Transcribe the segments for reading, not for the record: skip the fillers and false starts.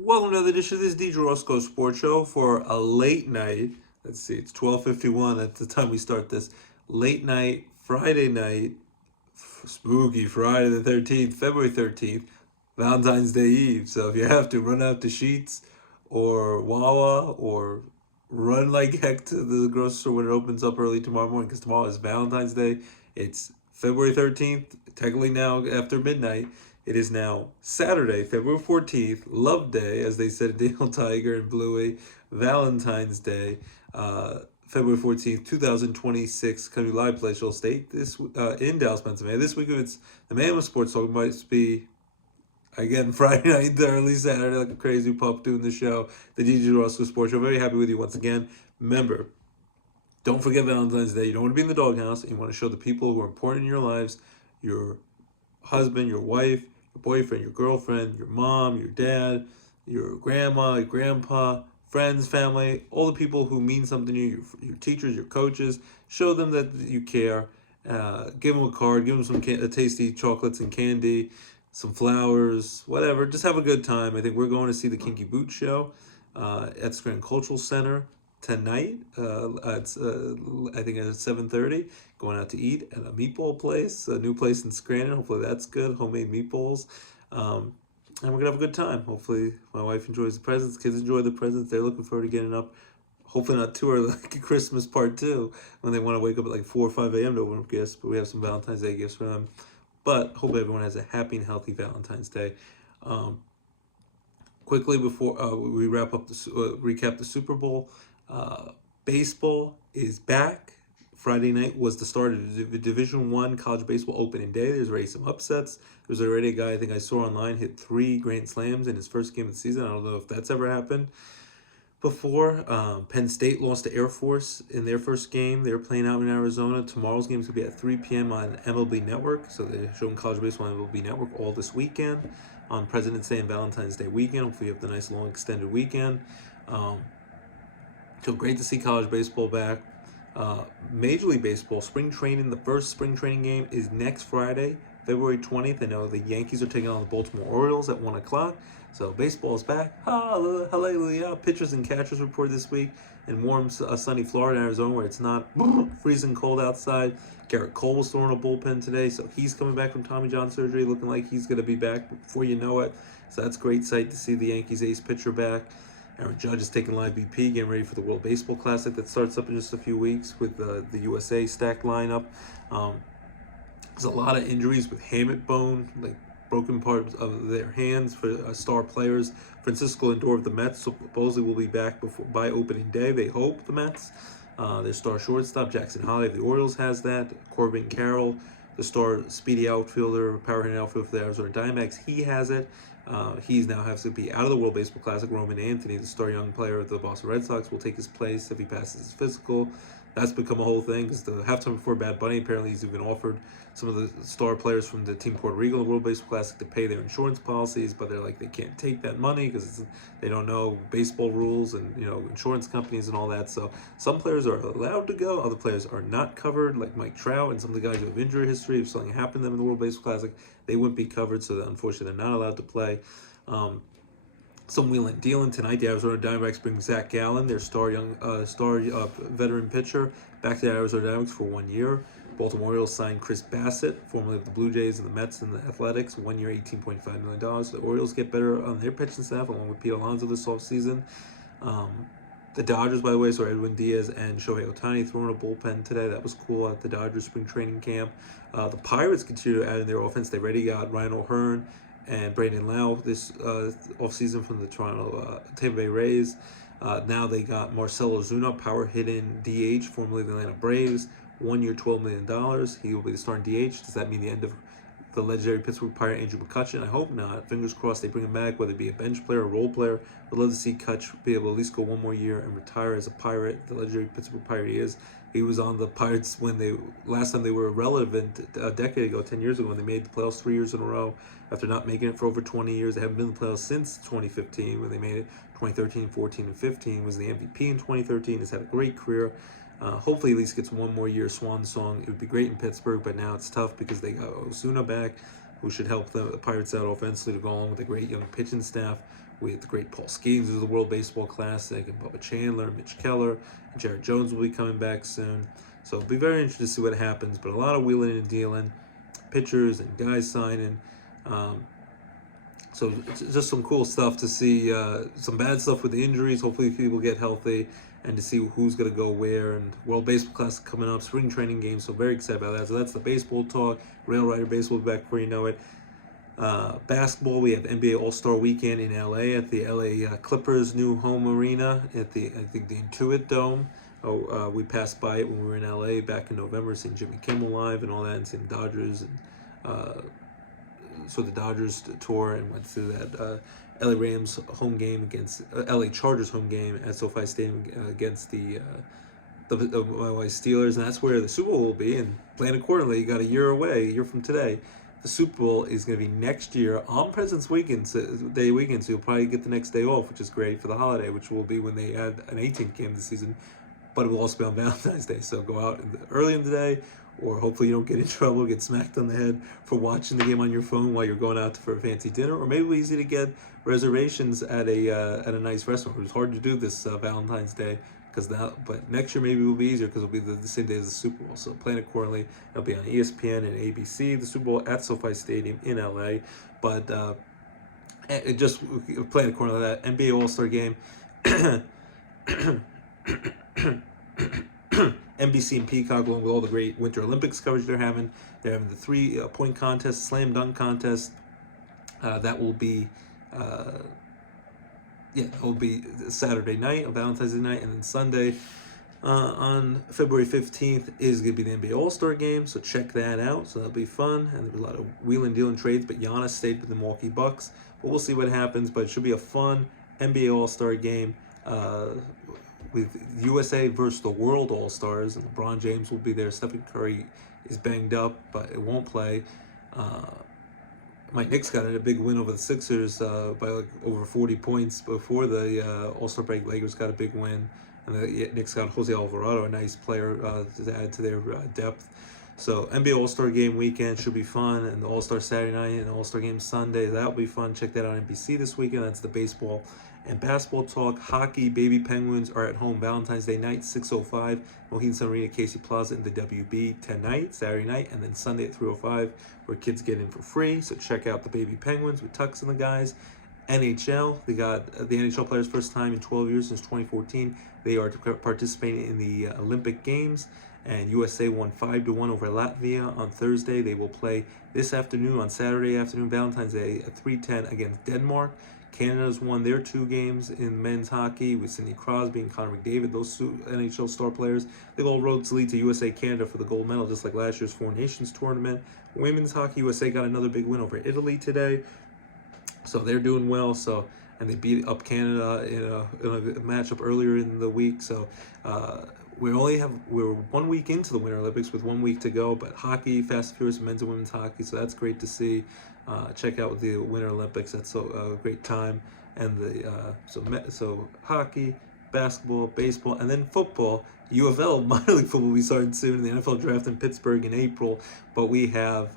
Welcome to another edition of this DJ Roscoe Sports Show for a late night. Let's see, it's 12:51 at the time we start this. Late night, Friday night, spooky Friday the 13th, February 13th, Valentine's Day Eve. So if you have to, run out to Sheets or Wawa or run like heck to the grocery store when it opens up early tomorrow morning because tomorrow is Valentine's Day. It's February 13th, technically now after midnight. It is now Saturday, February 14th, Love Day, as they said at Dale Tiger and Bluey, Valentine's Day, February 14th, 2026, coming live play Shell State this in Dallas, Pennsylvania. This week, it's the Man with Sports Talk, might be again Friday night to early Saturday, like a crazy pup doing the show. The DJ Roscoe Sports Show. Very happy with you once again. Remember, don't forget Valentine's Day. You don't want to be in the doghouse. You want to show the people who are important in your lives, your husband, your wife, your boyfriend, your girlfriend, your mom, your dad, your grandma, your grandpa, friends, family, all the people who mean something to you, your teachers, your coaches. Show them that you care. Give them a card. Give them some tasty chocolates and candy, some flowers, whatever. Just have a good time. I think we're going to see the Kinky Boot Show at Scranton Cultural Center tonight. It's I think at 7:30. Going out to eat at a meatball place, a new place in Scranton. Hopefully that's good, homemade meatballs. And we're gonna have a good time. Hopefully my wife enjoys the presents, kids enjoy the presents. They're looking forward to getting up. Hopefully not too early, like a Christmas part two, when they want to wake up at like 4 or 5 a.m. to open up gifts. But we have some Valentine's Day gifts for them. But hope everyone has a happy and healthy Valentine's Day. Um, Quickly before we wrap up the recap the Super Bowl, baseball is back. Friday night was the start of the Division One college baseball opening day. There's already some upsets. There's already a guy I think I saw online hit 3 grand slams in his first game of the season. I don't know if that's ever happened before. Penn State lost to Air Force in their first game. They're playing out in Arizona. Tomorrow's game is going to be at 3 p.m. on MLB Network. So they're showing college baseball on MLB Network all this weekend on President's Day and Valentine's Day weekend. Hopefully you have the nice long extended weekend. Um, so great to see college baseball back. Major League Baseball, spring training, the first spring training game is next Friday, February 20th. I know the Yankees are taking on the Baltimore Orioles at 1 o'clock. So baseball is back. Hallelujah. Pitchers and catchers report this week in warm, sunny Florida and Arizona where it's not freezing cold outside. Garrett Cole was throwing a bullpen today, so he's coming back from Tommy John surgery, looking like he's going to be back before you know it. So that's a great sight to see the Yankees ace pitcher back. Aaron Judge is taking live BP, getting ready for the World Baseball Classic that starts up in just a few weeks with the USA stacked lineup. There's a lot of injuries with hamate bone, like broken parts of their hands for star players. Francisco Lindor of the Mets supposedly will be back by opening day. They hope, the Mets. Their star shortstop Jackson Holliday of the Orioles has that. Corbin Carroll, the star speedy outfielder, power hitting outfielder for the Arizona Diamondbacks, he has it. He's now has to be out of the World Baseball Classic. Roman Anthony, the star young player of the Boston Red Sox, will take his place if he passes his physical. That's become a whole thing because the halftime before Bad Bunny, apparently he's even offered some of the star players from the Team Puerto Rico in the World Baseball Classic to pay their insurance policies, but they're like they can't take that money because they don't know baseball rules and insurance companies and all that. So some players are allowed to go, other players are not covered, like Mike Trout and some of the guys who have injury history. If something happened to them in the World Baseball Classic, they wouldn't be covered. So unfortunately, they're not allowed to play. Some wheeling dealing tonight. The Arizona Diamondbacks bring Zach Gallen, their star veteran pitcher, back to the Arizona Diamondbacks for 1 year. Baltimore Orioles signed Chris Bassett, formerly of the Blue Jays and the Mets and the Athletics, 1 year, $18.5 million. The Orioles get better on their pitching staff along with Pete Alonso this offseason. The Dodgers, by the way, saw Edwin Diaz and Shohei Ohtani throwing a bullpen today. That was cool at the Dodgers spring training camp. The Pirates continue to add in their offense. They already got Ryan O'Hearn and Brandon Lau this offseason from the Toronto Tampa Bay Rays. Now they got Marcell Ozuna, power hitting DH, formerly the Atlanta Braves, 1 year, $12 million. He will be the starting DH. Does that mean the end of the legendary Pittsburgh Pirate Andrew McCutchen? I hope not. Fingers crossed they bring him back, whether it be a bench player or role player. I'd love to see Kutch be able to at least go 1 more year and retire as a Pirate, the legendary Pittsburgh Pirate he is. He was on the Pirates when last time they were relevant a decade ago, 10 years ago, when they made the playoffs 3 years in a row after not making it for over 20 years. They haven't been in the playoffs since 2015 when they made it. 2013, 14, and 15 was the MVP in 2013. Has had a great career. Hopefully at least gets 1 more year swan song. It would be great in Pittsburgh, but now it's tough because they got Ozuna back. who should help the Pirates out offensively to go along with a great young pitching staff. We have the great Paul Skeens, who's the World Baseball Classic, and Bubba Chandler, Mitch Keller, and Jared Jones will be coming back soon. So it'll be very interesting to see what happens, but a lot of wheeling and dealing, pitchers and guys signing. So it's just some cool stuff to see, some bad stuff with the injuries. Hopefully people get healthy, and to see who's going to go where. And World Baseball Classic coming up, spring training games, so very excited about that. So that's the baseball talk. Rail Rider Baseball will be back before you know it. Basketball, we have NBA All-Star Weekend in LA at the LA Clippers' new home arena at the Intuit Dome. We passed by it when we were in LA back in November, seeing Jimmy Kimmel live and all that, and seeing the Dodgers, and so the Dodgers tour, and went through that LA Rams home game against LA Chargers home game at SoFi Stadium against the Steelers, and that's where the Super Bowl will be. And plan accordingly. You got a year away, a year from today. The Super Bowl is going to be next year on President's Day weekend, so you'll probably get the next day off, which is great for the holiday, which will be when they add an 18th game this season. But it will also be on Valentine's Day, so go out early in the day, or hopefully you don't get in trouble, get smacked on the head for watching the game on your phone while you're going out for a fancy dinner, or maybe it's easy to get reservations at a nice restaurant. It was hard to do this Valentine's Day, but next year maybe it will be easier because it'll be the same day as the Super Bowl. So plan accordingly. It'll be on ESPN and ABC. The Super Bowl at SoFi Stadium in LA, but just plan accordingly to that. NBA All-Star Game. NBC and Peacock, along with all the great Winter Olympics coverage they're having. They're having the 3-point contest, slam dunk contest. That will be Saturday night, on Valentine's Day night, and then Sunday on February 15th is going to be the NBA All-Star Game, so check that out. So that'll be fun, and there's a lot of wheeling dealing trades, but Giannis stayed with the Milwaukee Bucks. But we'll see what happens, but it should be a fun NBA All-Star Game with USA versus the World All-Stars, and LeBron James will be there. Stephen Curry is banged up, but it won't play. My Knicks got a big win over the Sixers by like over 40 points before the All-Star break. Lakers got a big win, and the Knicks got Jose Alvarado, a nice player to add to their depth. So NBA All-Star Game weekend should be fun, and the All-Star Saturday night and All-Star Game Sunday, that'll be fun. Check that out on NBC this weekend. That's the baseball and basketball talk. Hockey, Baby Penguins are at home Valentine's Day night, 6:05, Mohegan Sun Arena, Casey Plaza in the WB tonight, Saturday night, and then Sunday at 3:05, where kids get in for free. So check out the Baby Penguins with Tux and the guys. NHL, they got the NHL players first time in 12 years since 2014. They are participating in the Olympic Games, and USA won 5-1 over Latvia on Thursday. They will play this afternoon, on Saturday afternoon, Valentine's Day at 3:10 against Denmark. Canada's won their 2 games in men's hockey with Sidney Crosby and Connor McDavid, those 2 NHL star players. They've all roads lead to USA Canada for the gold medal, just like last year's Four Nations tournament. Women's hockey, USA got another big win over Italy today, so they're doing well. So, and they beat up Canada in a matchup earlier in the week. So we're 1 week into the Winter Olympics with 1 week to go, but hockey, fast and furious men's and women's hockey, so that's great to see. Check out the Winter Olympics. That's a great time. And so hockey, basketball, baseball, and then football. UFL minor league football will be starting soon. The NFL draft in Pittsburgh in April. But we have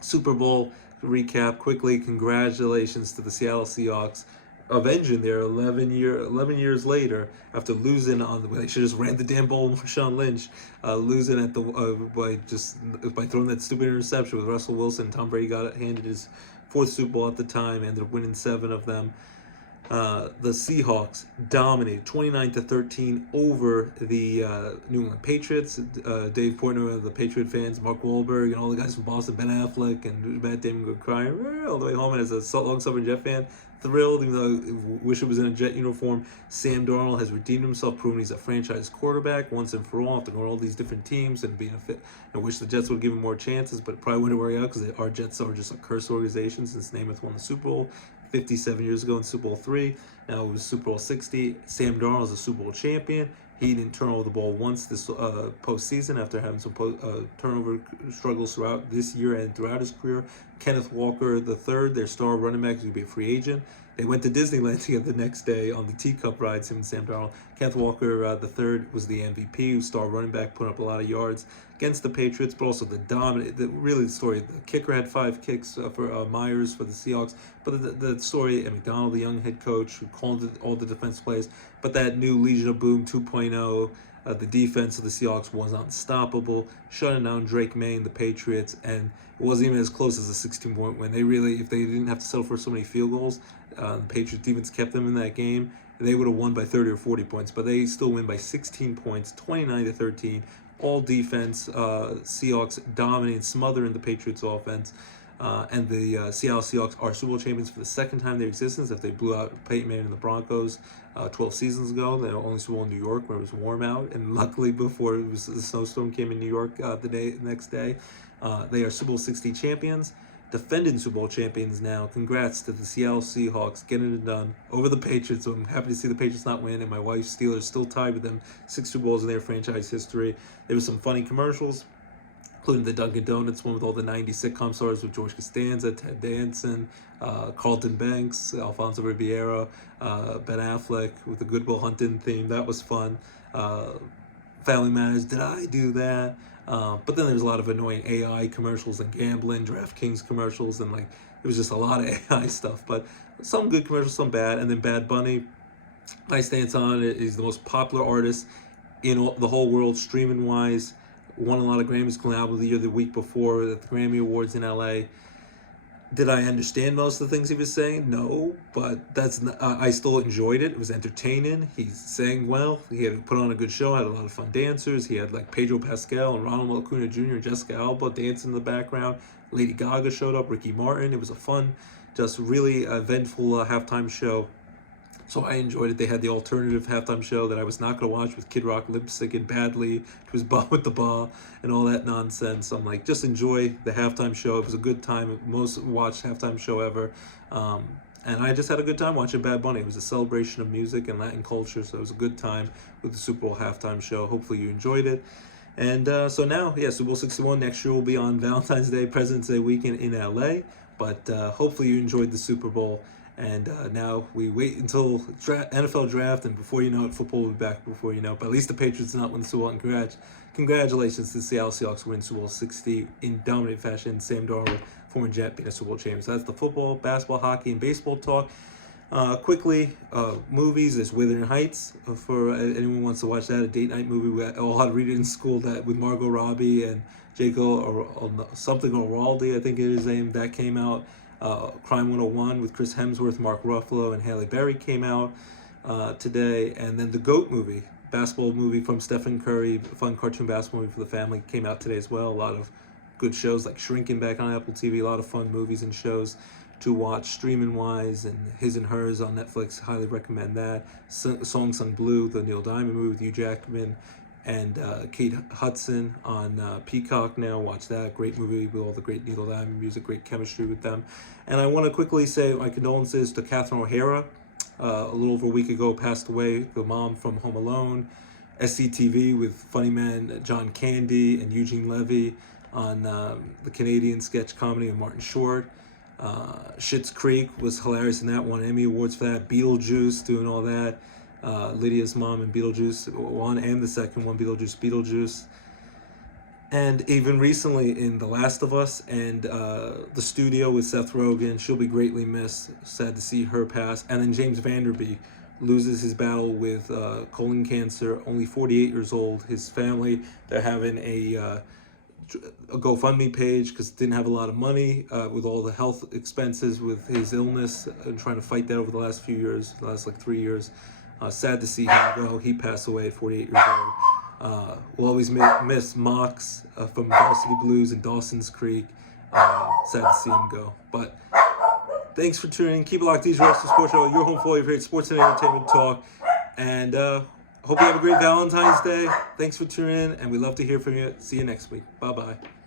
Super Bowl recap quickly. Congratulations to the Seattle Seahawks, avenging their 11 years later after losing they should just ran the damn ball with Marshawn Lynch, losing at the by throwing that stupid interception with Russell Wilson. Tom Brady got handed his 4th Super Bowl at the time, and they're winning 7 of them. The Seahawks dominated 29-13 over the New England Patriots. Dave Portnoy of the Patriot fans, Mark Wahlberg, and all the guys from Boston, Ben Affleck and Matt Damon go crying all the way home. And as a long-suffering Jet fan, thrilled, even though I wish it was in a Jet uniform. Sam Darnold has redeemed himself, proven he's a franchise quarterback once and for all, after going all these different teams and being a fit. I wish the Jets would give him more chances, but it probably wouldn't work out because our Jets are just a cursed organization since Namath won the Super Bowl 57 years ago in Super Bowl 3. Now it was Super Bowl 60. Sam Darnold is a Super Bowl champion. He didn't turn over the ball once this postseason after having some turnover struggles throughout this year and throughout his career. Kenneth Walker III, their star running back, is going to be a free agent. They went to Disneyland together the next day on the teacup rides, him and Sam Darnold. Kenneth Walker III was the MVP, star running back, put up a lot of yards. against the Patriots, but also the story. The kicker had 5 kicks for Myers for the Seahawks, but the story, and McDonald, the young head coach who called all the defense plays, but that new Legion of Boom 2.0. The defense of the Seahawks was unstoppable, shutting down Drake May and the Patriots, and it wasn't even as close as a 16-point win. If they didn't have to settle for so many field goals, the Patriots defense kept them in that game, they would have won by 30 or 40 points, but they still win by 16 points, 29-13. All defense, Seahawks dominating, smothering the Patriots offense. And the Seattle Seahawks are Super Bowl champions for the second time in their existence after they blew out Peyton Manning and the Broncos 12 seasons ago. They were only Super Bowl in New York where it was warm out, and luckily before the snowstorm came in New York the next day. They are Super Bowl 60 champions, defending Super Bowl champions now. Congrats to the Seattle Seahawks getting it done over the Patriots. So I'm happy to see the Patriots not win, and my wife's Steelers still tied with them 6 Super Bowls in their franchise history. There were some funny commercials, including the Dunkin' Donuts one with all the 90s sitcom stars with George Costanza, Ted Danson, Carlton Banks, Alfonso Ribeiro, Ben Affleck with the Good Will Hunting theme. That was fun. Family Matters, did I do that? But then there's a lot of annoying AI commercials and gambling, DraftKings commercials, and it was just a lot of AI stuff. But some good commercials, some bad. And then Bad Bunny, my stance on it, is the most popular artist in the whole world, streaming wise. Won a lot of Grammys, Clean Album of the Year the week before at the Grammy Awards in LA. Did I understand most of the things he was saying? No, but I still enjoyed it. It was entertaining. He sang well. He had put on a good show, had a lot of fun dancers. He had Pedro Pascal and Ronald Acuna Jr. and Jessica Alba dancing in the background. Lady Gaga showed up, Ricky Martin. It was a fun, just really eventful halftime show. So I enjoyed it. They had the alternative halftime show that I was not going to watch with Kid Rock lip syncing badly to his ball with the ball and all that nonsense. I'm just enjoy the halftime show. It was a good time. Most watched halftime show ever. And I just had a good time watching Bad Bunny. It was a celebration of music and Latin culture, so it was a good time with the Super Bowl halftime show. Hopefully you enjoyed it. And so now, Super Bowl 61 next year will be on Valentine's Day, President's Day weekend in LA. But hopefully you enjoyed the Super Bowl. And now we wait until NFL draft, and before you know it, football will be back before you know it. But at least the Patriots not win the Super Bowl. And congratulations to the Seattle Seahawks win Super Bowl 60 in dominant fashion. Sam Darnold, former Jet, being a Super Bowl champion. So that's the football, basketball, hockey, and baseball talk. Quickly, movies. There's Wuthering Heights for anyone who wants to watch that. A date night movie. We all had to read it in school, that with Margot Robbie and something O'Raldi, I think it is his name. That came out. Crime 101 with Chris Hemsworth, Mark Ruffalo, and Halle Berry came out today. And then the GOAT movie, basketball movie from Stephen Curry, fun cartoon basketball movie for the family, came out today as well. A lot of good shows like Shrinking back on Apple TV, a lot of fun movies and shows to watch streaming wise, and His and Hers on Netflix, highly recommend that. Song Sung Blue, the Neil Diamond movie with Hugh Jackman and Kate Hudson on Peacock now. Watch that. Great movie with all the great Neil Diamond music, great chemistry with them. And I want to quickly say my condolences to Catherine O'Hara. A little over a week ago passed away, the mom from Home Alone. SCTV with funny man John Candy and Eugene Levy on the Canadian sketch comedy of Martin Short. Schitt's Creek was hilarious in that, won Emmy Awards for that. Beetlejuice doing all that. Lydia's mom in Beetlejuice 1 and the second one, Beetlejuice. And even recently in The Last of Us and The Studio with Seth Rogen, she'll be greatly missed. Sad to see her pass. And then James Vanderbeek loses his battle with colon cancer, only 48 years old. His family, they're having a GoFundMe page because didn't have a lot of money with all the health expenses with his illness and trying to fight that over the last few years, the last 3 years. Sad to see him go. He passed away at 48 years old. We'll always miss Mox from Varsity Blues and Dawson's Creek. Sad to see him go. But thanks for tuning in. Keep it locked. DJ Roscoe Sports Show, your home for your favorite sports and entertainment talk. And hope you have a great Valentine's Day. Thanks for tuning in, and we love to hear from you. See you next week. Bye-bye.